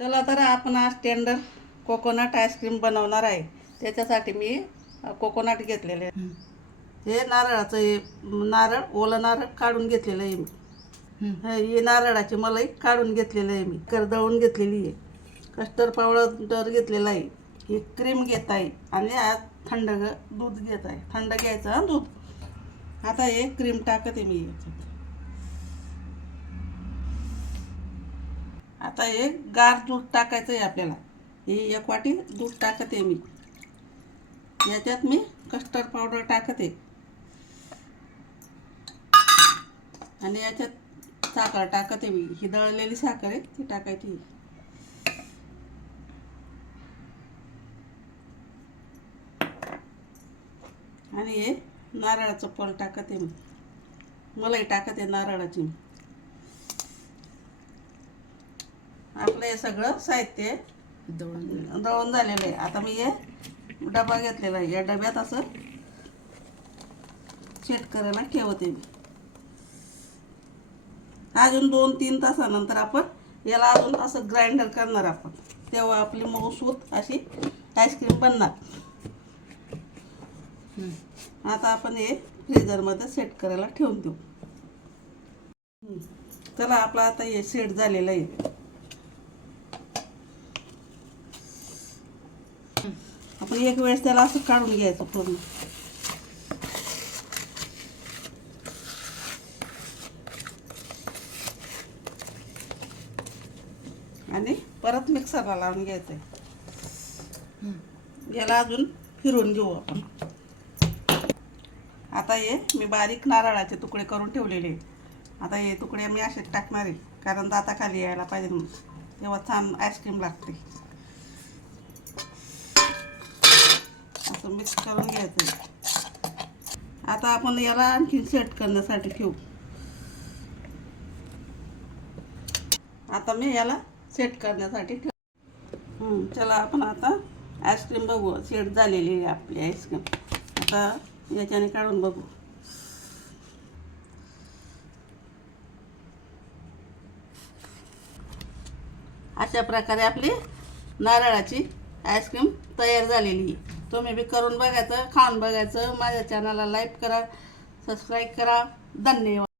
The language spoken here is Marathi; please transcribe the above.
चला तर आपण आज टेंडर कोकोनट आईस्क्रीम बनवणार आहे. त्याच्यासाठी मी कोकोनट घेतलेले आहे. हे नारळाचं नारळ ओलं नारळ काढून घेतलेलं आहे मी. ही नारळाची मलाई काढून घेतलेलं आहे मी. दळून घेतलेली आहे. कस्टर्ड पावडर घेतलेला आहे. ही क्रीम घेत आहे आणि आज थंड दूध घेत आहे. थंड घ्यायचं दूध. आता हे क्रीम टाकते मी याच्यात. आता हे गार दूध टाकायचं आहे आपल्याला. हे एक वाटी दूध टाकते मी. याच्यात मी कस्टर्ड पावडर टाकते आणि याच्यात साखर टाकते मी. ही दळलेली साखर आहे ती टाकायची. आणि हे नारळाचं फळ टाकते मी. मलाई टाकते नारळाची. आपलं हे सगळं साहित्य दळून झालेलं आहे. आता मी हे डबा घेतलेला आहे. या डब्यात असं सेट करायला ठेवते मी. अजून 2-3 तासानंतर आपण याला अजून असं ग्राइंडर करणार आपण. तेव्हा आपली मऊसूत अशी आईस्क्रीम बनणार. आता आपण हे फ्रीजरमध्ये सेट करायला ठेवून देऊ. चला आपलं आता हे सेट झालेलं आहे. आपण एक वेळेस त्याला असं काढून घ्यायचं पूर्ण. आणि परत मिक्सरला लावून घ्यायचं. याला अजून फिरवून घेऊ आपण. आता हे मी बारीक नारळाचे तुकडे करून ठेवलेले. आता हे तुकडे मी असे टाकणार आहे, कारण दाताखाली यायला पाहिजे म्हणून. तेव्हा छान आईस्क्रीम लागते. असं मिक्स करून घ्यायचं. आता आपण याला आणखी सेट करण्यासाठी ठेवू. आता मी याला सेट करण्यासाठी ठेवू. चला आपण आता आईस्क्रीम बघू. सेट झालेली आहे आपली आईस्क्रीम. आता याच्याने काढून बघू. अशा प्रकारे आपली नारळाची आईस्क्रीम तयार झालेली आहे. तुम्ही बी करून बघायचं, खाऊन बघायचं. माझ्या चॅनलला लाईक करा, सबस्क्राईब करा. धन्यवाद.